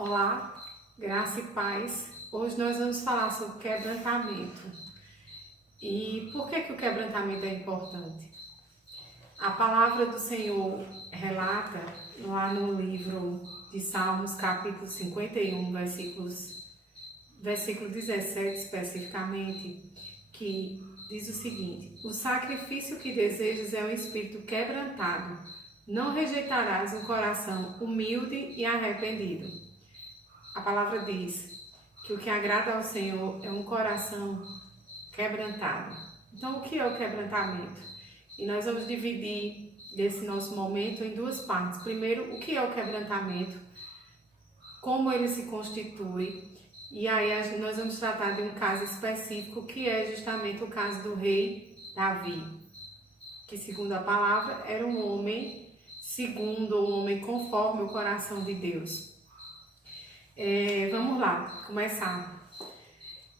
Olá, graça e paz. Hoje nós vamos falar sobre quebrantamento. E por que o quebrantamento é importante? A palavra do Senhor relata lá no livro de Salmos, capítulo 51, versículo 17 especificamente, que diz o seguinte: o sacrifício que desejas é um espírito quebrantado, não rejeitarás um coração humilde e arrependido. A palavra diz que o que agrada ao Senhor é um coração quebrantado. Então, o que é o quebrantamento? E nós vamos dividir esse nosso momento em duas partes. Primeiro, o que é o quebrantamento, como ele se constitui, e aí nós vamos tratar de um caso específico, que é justamente o caso do rei Davi, que, segundo a palavra, era um homem conforme o coração de Deus. Vamos lá, começar.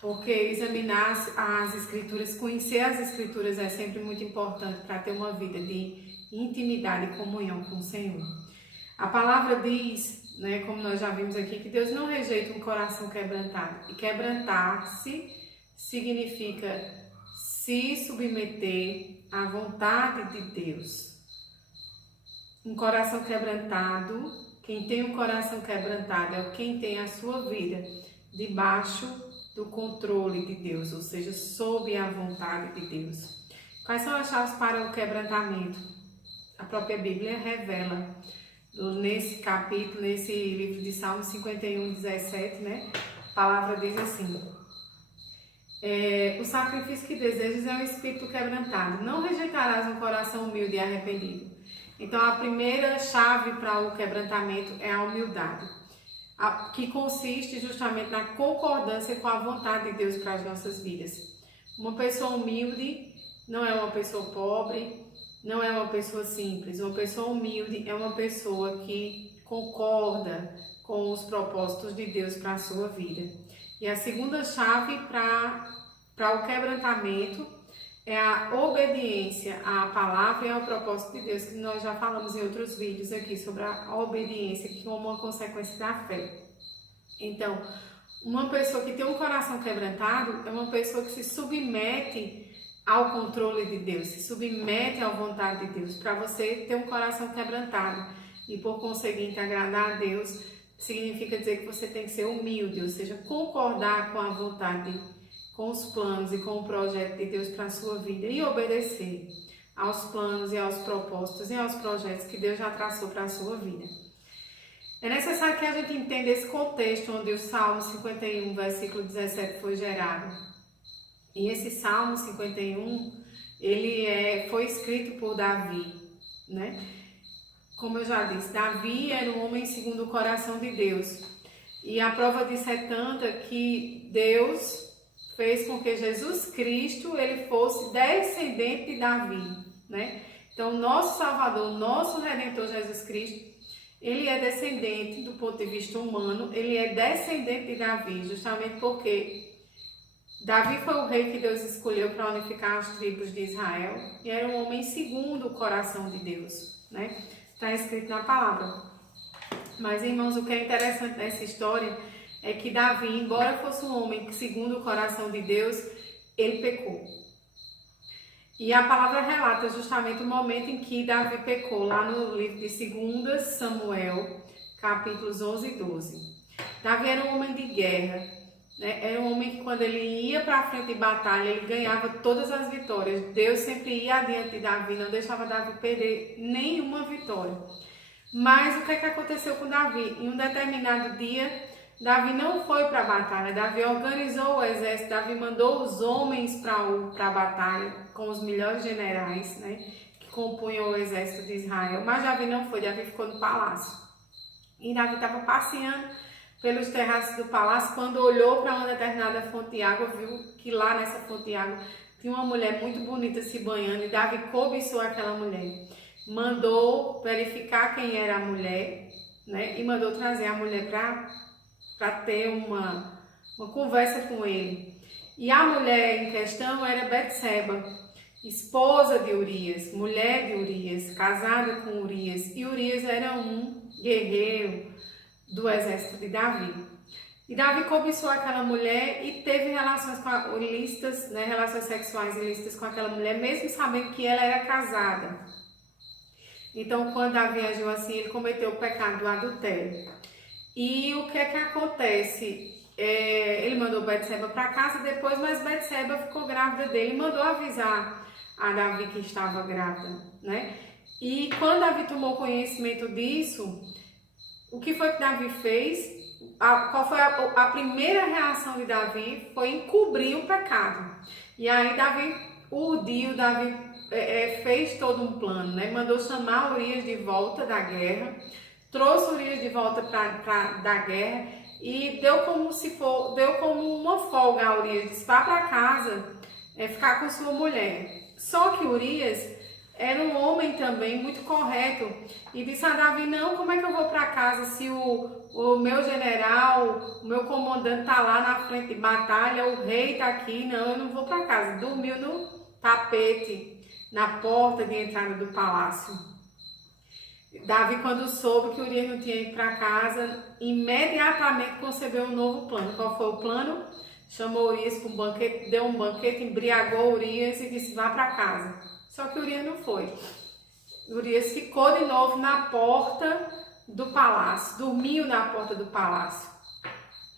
Porque examinar as escrituras, conhecer as escrituras é sempre muito importante para ter uma vida de intimidade e comunhão com o Senhor. A palavra diz, como nós já vimos aqui, que Deus não rejeita um coração quebrantado. E quebrantar-se significa se submeter à vontade de Deus. Um coração quebrantado, quem tem um coração quebrantado é quem tem a sua vida debaixo do controle de Deus, ou seja, sob a vontade de Deus. Quais são as chaves para o quebrantamento? A própria Bíblia revela nesse capítulo, nesse livro de Salmos 51, 17, a palavra diz assim: o sacrifício que desejas é um espírito quebrantado, não rejeitarás um coração humilde e arrependido. Então, a primeira chave para o quebrantamento é a humildade, que consiste justamente na concordância com a vontade de Deus para as nossas vidas. Uma pessoa humilde não é uma pessoa pobre, não é uma pessoa simples. Uma pessoa humilde é uma pessoa que concorda com os propósitos de Deus para a sua vida. E a segunda chave para o quebrantamento é a obediência à palavra e ao propósito de Deus, que nós já falamos em outros vídeos aqui sobre a obediência, que é uma consequência da fé. Então, uma pessoa que tem um coração quebrantado é uma pessoa que se submete ao controle de Deus, se submete à vontade de Deus. Para você ter um coração quebrantado e, por conseguinte, agradar a Deus, significa dizer que você tem que ser humilde, ou seja, concordar com a vontade, com os planos e com o projeto de Deus para a sua vida e obedecer aos planos e aos propósitos e aos projetos que Deus já traçou para a sua vida. É necessário que a gente entenda esse contexto onde o Salmo 51, versículo 17 foi gerado. E esse Salmo 51, foi escrito por Davi, Como eu já disse, Davi era um homem segundo o coração de Deus. E a prova disso é tanta que Deus fez com que Jesus Cristo ele fosse descendente de Davi, Então, nosso Salvador, nosso Redentor Jesus Cristo, ele é descendente do ponto de vista humano, ele é descendente de Davi, justamente porque Davi foi o rei que Deus escolheu para unificar as tribos de Israel e era um homem segundo o coração de Deus, Está escrito na palavra. Mas, irmãos, o que é interessante nessa história é que Davi, embora fosse um homem que, segundo o coração de Deus, ele pecou. E a palavra relata justamente o momento em que Davi pecou, lá no livro de 2 Samuel, capítulos 11 e 12. Davi era um homem de guerra, Era um homem que, quando ele ia para a frente de batalha, ele ganhava todas as vitórias. Deus sempre ia adiante de Davi, não deixava Davi perder nenhuma vitória. Mas o que aconteceu com Davi? Em um determinado dia, Davi não foi para a batalha, Davi organizou o exército, Davi mandou os homens para a batalha, com os melhores generais, que compunham o exército de Israel. Mas Davi não foi, Davi ficou no palácio. E Davi estava passeando pelos terraços do palácio, quando olhou para uma determinada fonte de água, viu que lá nessa fonte de água tinha uma mulher muito bonita se banhando, e Davi cobiçou aquela mulher. Mandou verificar quem era a mulher, e mandou trazer a mulher para ter uma conversa com ele. E a mulher em questão era Betseba, esposa de Urias, mulher de Urias, casada com Urias. E Urias era um guerreiro, do exército de Davi. E Davi cobiçou aquela mulher e teve relações ilícitas, né, relações sexuais ilícitas com aquela mulher, mesmo sabendo que ela era casada. Então, quando Davi agiu assim, ele cometeu o pecado do adultério. E o que é que acontece? Ele mandou Betseba para casa depois, mas Betseba ficou grávida dele e mandou avisar a Davi que estava grávida, né? E quando Davi tomou conhecimento disso, o que foi que Davi fez? Qual foi a primeira reação de Davi? Foi encobrir o pecado. E aí Davi fez todo um plano, né? Mandou chamar Urias de volta da guerra, trouxe Urias de volta da guerra e deu como uma folga a Urias, disse: vá para casa, ficar com sua mulher. Só que Urias era um homem também muito correto e disse a Davi: não, como é que eu vou para casa se o meu general, o meu comandante está lá na frente de batalha, o rei está aqui? Não, eu não vou para casa. Dormiu no tapete, na porta de entrada do palácio. Davi, quando soube que Urias não tinha ido para casa, imediatamente concebeu um novo plano. Qual foi o plano? Chamou Urias para um banquete, deu um banquete, embriagou Urias e disse: vá para casa. Só que Urias não foi. Urias ficou de novo na porta do palácio, dormiu na porta do palácio.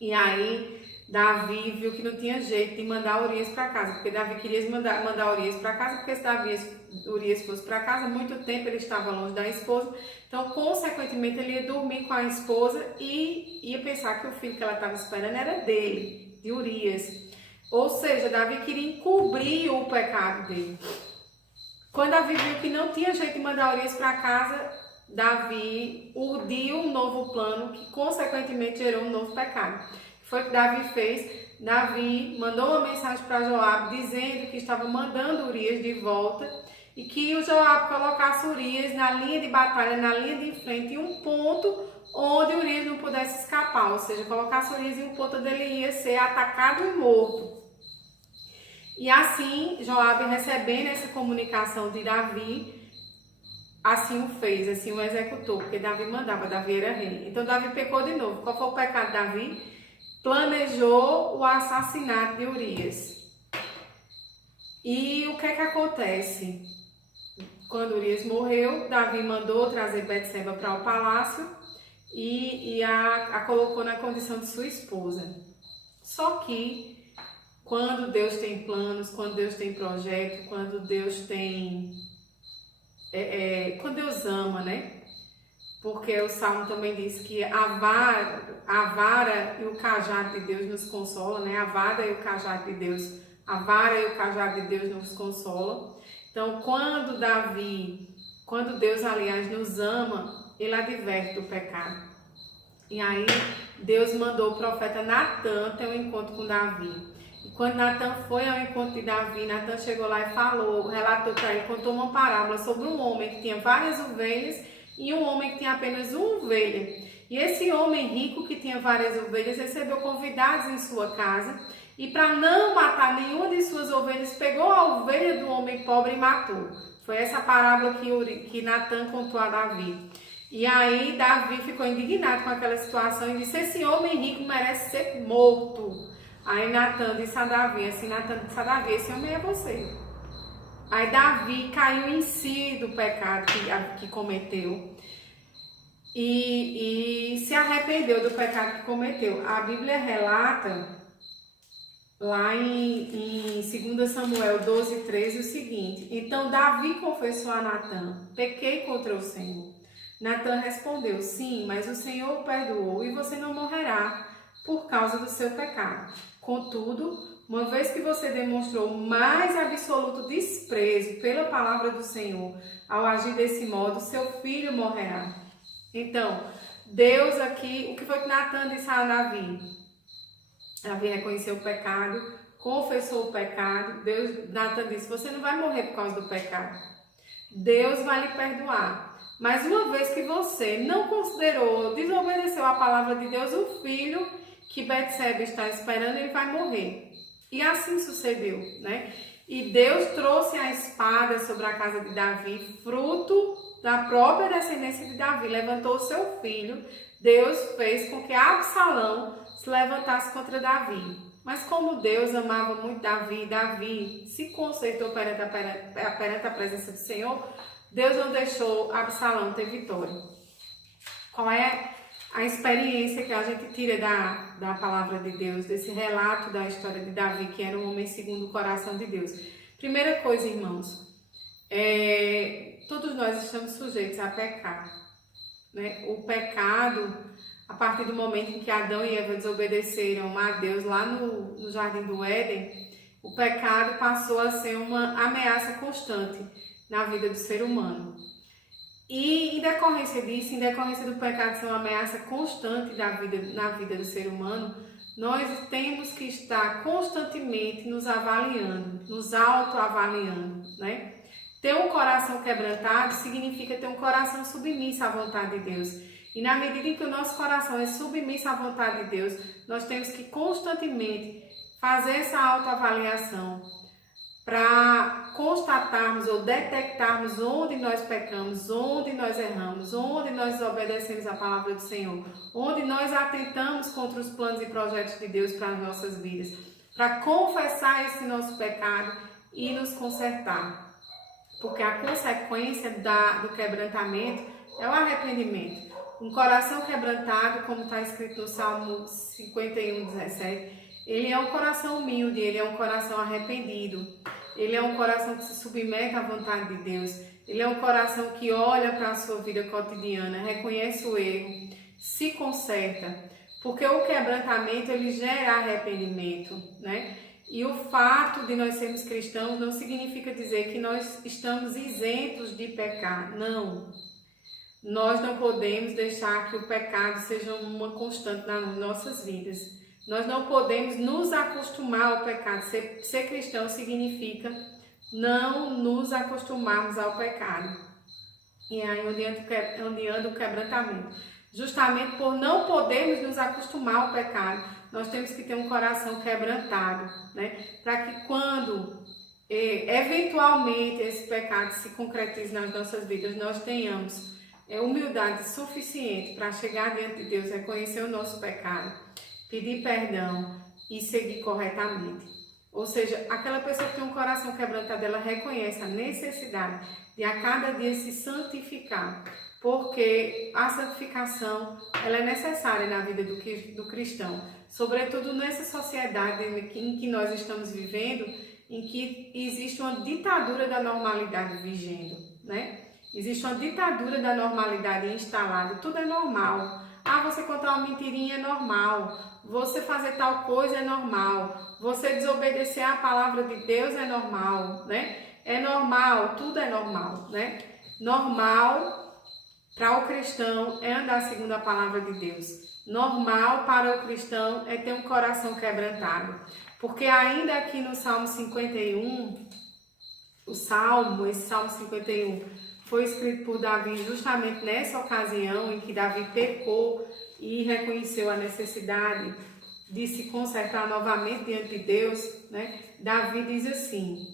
E aí Davi viu que não tinha jeito de mandar Urias para casa, porque Davi queria mandar Urias para casa, porque se Urias fosse para casa, muito tempo ele estava longe da esposa, então consequentemente ele ia dormir com a esposa e ia pensar que o filho que ela estava esperando era dele, de Urias. Ou seja, Davi queria encobrir o pecado dele. Quando Davi viu que não tinha jeito de mandar Urias para casa, Davi urdiu um novo plano que consequentemente gerou um novo pecado. Foi o que Davi fez. Davi mandou uma mensagem para Joabe dizendo que estava mandando Urias de volta e que o Joabe colocasse Urias na linha de batalha, na linha de frente, em um ponto onde Urias não pudesse escapar, ou seja, colocasse Urias em um ponto onde ele ia ser atacado e morto. E assim, Joabe, recebendo essa comunicação de Davi, assim o fez, assim o executou, porque Davi mandava, Davi era rei. Então Davi pecou de novo. Qual foi o pecado de Davi? Planejou o assassinato de Urias. E o que é que acontece? Quando Urias morreu, Davi mandou trazer Betseba para o palácio e a colocou na condição de sua esposa. Só que quando Deus tem planos, quando Deus tem projeto, quando Deus tem... quando Deus ama, né? Porque o Salmo também diz que a vara e o cajado de Deus nos consolam, né? A vara e o cajado de Deus, a vara e o cajado de Deus nos consolam. Então, quando Deus, aliás, nos ama, ele adverte do pecado. E aí, Deus mandou o profeta Natan ter um encontro com Davi. E quando Natan foi ao encontro de Davi, Natan chegou lá e falou, relatou para ele, contou uma parábola sobre um homem que tinha várias ovelhas e um homem que tinha apenas uma ovelha. E esse homem rico que tinha várias ovelhas recebeu convidados em sua casa e, para não matar nenhuma de suas ovelhas, pegou a ovelha do homem pobre e matou. Foi essa parábola que Natan contou a Davi. E aí Davi ficou indignado com aquela situação e disse: esse homem rico merece ser morto. Aí Natan disse a Davi, esse homem é você. Aí Davi caiu em si do pecado que cometeu e se arrependeu do pecado que cometeu. A Bíblia relata lá em 2 Samuel 12:13 o seguinte: então Davi confessou a Natan: pequei contra o Senhor. Natan respondeu: sim, mas o Senhor o perdoou e você não morrerá por causa do seu pecado. Contudo, uma vez que você demonstrou o mais absoluto desprezo pela palavra do Senhor, ao agir desse modo, seu filho morrerá. Então, Deus aqui, o que foi que Natan disse a Davi? Davi reconheceu o pecado, confessou o pecado. Natan disse: você não vai morrer por causa do pecado. Deus vai lhe perdoar. Mas uma vez que você não considerou, desobedeceu a palavra de Deus, o filho que Betseba está esperando, ele vai morrer. E assim sucedeu, né? E Deus trouxe a espada sobre a casa de Davi, fruto da própria descendência de Davi, levantou o seu filho, Deus fez com que Absalão se levantasse contra Davi. Mas como Deus amava muito Davi, Davi se consertou perante a presença do Senhor, Deus não deixou Absalão ter vitória. Qual é a experiência que a gente tira da palavra de Deus, desse relato da história de Davi, que era um homem segundo o coração de Deus? Primeira coisa, irmãos, todos nós estamos sujeitos a pecar, né? O pecado, a partir do momento em que Adão e Eva desobedeceram a Deus lá no Jardim do Éden, o pecado passou a ser uma ameaça constante na vida do ser humano. E em decorrência disso, em decorrência do pecado ser uma ameaça constante na vida do ser humano, nós temos que estar constantemente nos avaliando, nos autoavaliando, né? Ter um coração quebrantado significa ter um coração submisso à vontade de Deus. E na medida em que o nosso coração é submisso à vontade de Deus, nós temos que constantemente fazer essa autoavaliação para constatarmos ou detectarmos onde nós pecamos, onde nós erramos, onde nós desobedecemos a palavra do Senhor, onde nós atentamos contra os planos e projetos de Deus para as nossas vidas, para confessar esse nosso pecado e nos consertar. Porque a consequência do quebrantamento é o arrependimento. Um coração quebrantado, como está escrito no Salmo 51:17, ele é um coração humilde, ele é um coração arrependido, ele é um coração que se submete à vontade de Deus, ele é um coração que olha para a sua vida cotidiana, reconhece o erro, se conserta, porque o quebrantamento ele gera arrependimento, né? E o fato de nós sermos cristãos não significa dizer que nós estamos isentos de pecar, não. Nós não podemos deixar que o pecado seja uma constante nas nossas vidas. Nós não podemos nos acostumar ao pecado. Ser cristão significa não nos acostumarmos ao pecado. E é aí onde anda o quebrantamento. Justamente por não podermos nos acostumar ao pecado, nós temos que ter um coração quebrantado, né? Para que quando eventualmente esse pecado se concretize nas nossas vidas, nós tenhamos humildade suficiente para chegar diante de Deus, reconhecer o nosso pecado, pedir perdão e seguir corretamente. Ou seja, aquela pessoa que tem um coração quebrantado, ela reconhece a necessidade de a cada dia se santificar, porque a santificação ela é necessária na vida do cristão, sobretudo nessa sociedade em que nós estamos vivendo, em que existe uma ditadura da normalidade vigendo, né? Existe uma ditadura da normalidade instalada, tudo é normal. Você contar uma mentirinha é normal, você fazer tal coisa é normal, você desobedecer a palavra de Deus é normal, né? É normal, tudo é normal, né? Normal para o cristão é andar segundo a palavra de Deus. Normal para o cristão é ter um coração quebrantado. Porque ainda aqui no Salmo 51, esse Salmo 51, foi escrito por Davi justamente nessa ocasião em que Davi pecou e reconheceu a necessidade de se consertar novamente diante de Deus, né? Davi diz assim: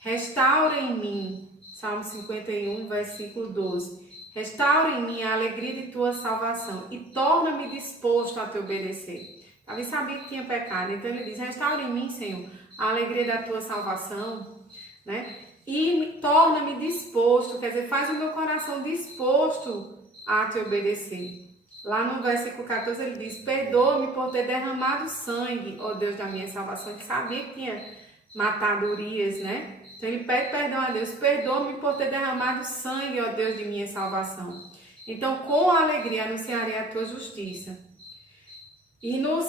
restaura em mim, Salmo 51, versículo 12, restaura em mim a alegria de tua salvação e torna-me disposto a te obedecer. Davi sabia que tinha pecado, então ele diz: restaura em mim, Senhor, a alegria da tua salvação, né? E torna-me disposto, quer dizer, faz o meu coração disposto a te obedecer. Lá no versículo 14 ele diz: perdoa-me por ter derramado sangue, ó Deus da minha salvação. Ele sabia que tinha matado Urias, né? Então ele pede perdão a Deus: perdoa-me por ter derramado sangue, ó Deus de minha salvação. Então com alegria anunciarei a tua justiça. E no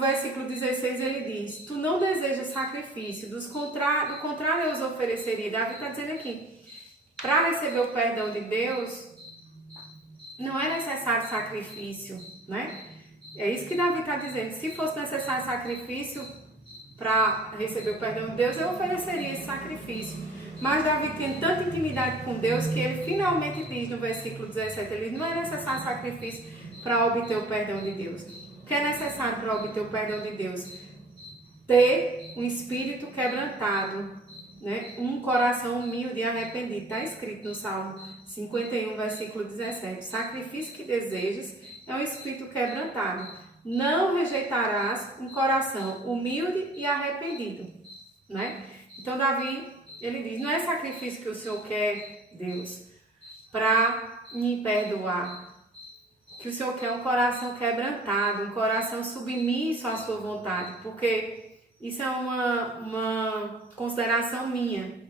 versículo 16 ele diz: tu não desejas sacrifício, do contrário eu os ofereceria. Davi está dizendo aqui, para receber o perdão de Deus, não é necessário sacrifício, né? É isso que Davi está dizendo. Se fosse necessário sacrifício para receber o perdão de Deus, eu ofereceria esse sacrifício. Mas Davi tem tanta intimidade com Deus que ele finalmente diz no versículo 17, ele diz: não é necessário sacrifício para obter o perdão de Deus. O que é necessário para obter o perdão de Deus? Ter um espírito quebrantado, né? Um coração humilde e arrependido. Está escrito no Salmo 51, versículo 17. Sacrifício que desejas é um espírito quebrantado. Não rejeitarás um coração humilde e arrependido, né? Então Davi, ele diz, não é sacrifício que o Senhor quer, Deus, para me perdoar. Que o Senhor quer um coração quebrantado, um coração submisso à sua vontade, porque isso é uma consideração minha.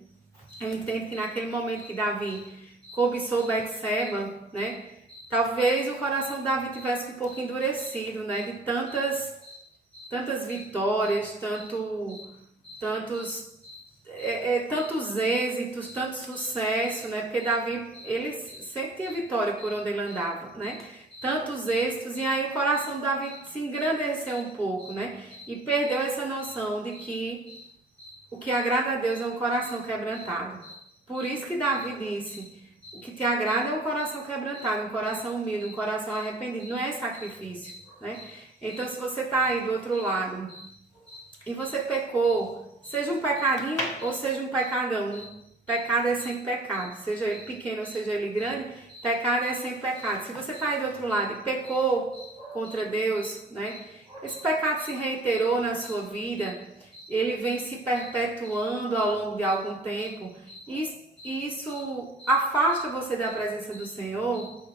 Eu entendo que naquele momento que Davi cobiçou Betseba, né, talvez o coração de Davi tivesse um pouco endurecido, né, de tantas vitórias, tantos êxitos, tanto sucesso, né, porque Davi, ele sempre tinha vitória por onde ele andava, né, tantos êxitos, e aí o coração de Davi se engrandeceu um pouco, né, e perdeu essa noção de que o que agrada a Deus é um coração quebrantado. Por isso que Davi disse, o que te agrada é um coração quebrantado, um coração humilde, um coração arrependido, não é sacrifício, né? Então, se você está aí do outro lado e você pecou, seja um pecadinho ou seja um pecadão, pecado é sempre pecado, seja ele pequeno ou seja ele grande, pecado é sempre pecado. Se você está aí do outro lado e pecou contra Deus, né? Esse pecado se reiterou na sua vida, ele vem se perpetuando ao longo de algum tempo, e isso afasta você da presença do Senhor.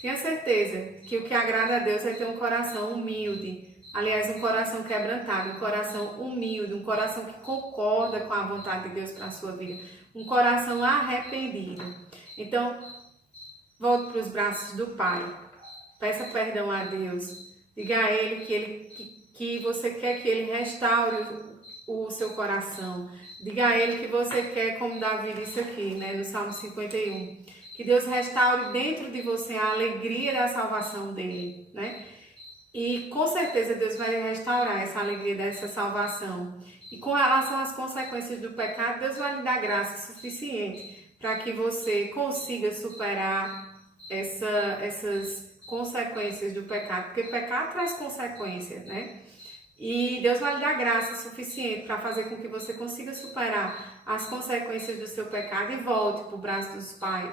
Tenha certeza que o que agrada a Deus é ter um coração humilde, aliás, um coração quebrantado, um coração humilde, um coração que concorda com a vontade de Deus para a sua vida, um coração arrependido. Então, volte para os braços do Pai, peça perdão a Deus, diga a Ele que você quer que Ele restaure o seu coração. Diga a Ele que você quer, como Davi disse aqui, né, no Salmo 51, que Deus restaure dentro de você a alegria da salvação dele, né? E com certeza Deus vai restaurar essa alegria dessa salvação. E com relação às consequências do pecado, Deus vai lhe dar graça suficiente para que você consiga superar essas consequências do pecado, porque pecado traz consequências, né? E Deus vai lhe dar graça suficiente para fazer com que você consiga superar as consequências do seu pecado e volte para o braço do Pai,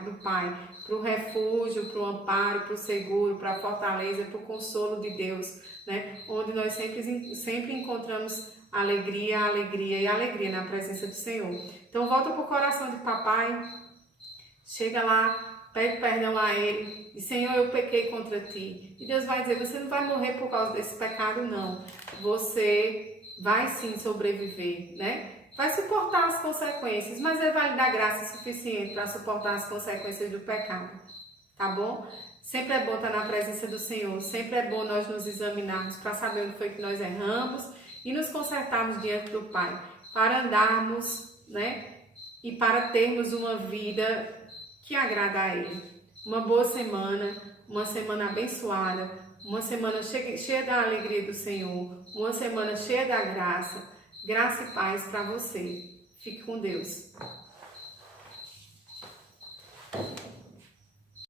para o refúgio, para o amparo, para o seguro, para a fortaleza, para o consolo de Deus, né? Onde nós sempre encontramos alegria e alegria na presença do Senhor. Então volta para o coração de papai, chega lá, pede perdão a Ele, e Senhor, eu pequei contra Ti. E Deus vai dizer, você não vai morrer por causa desse pecado, não. Você vai sim sobreviver, né? Vai suportar as consequências, mas Ele vai lhe dar graça suficiente para suportar as consequências do pecado, tá bom? Sempre é bom estar na presença do Senhor, sempre é bom nós nos examinarmos para saber onde foi que nós erramos e nos consertarmos diante do Pai, para andarmos, né? E para termos uma vida que agrada a Ele. Uma boa semana, uma semana abençoada, uma semana cheia da alegria do Senhor, uma semana cheia da graça e paz para você. Fique com Deus.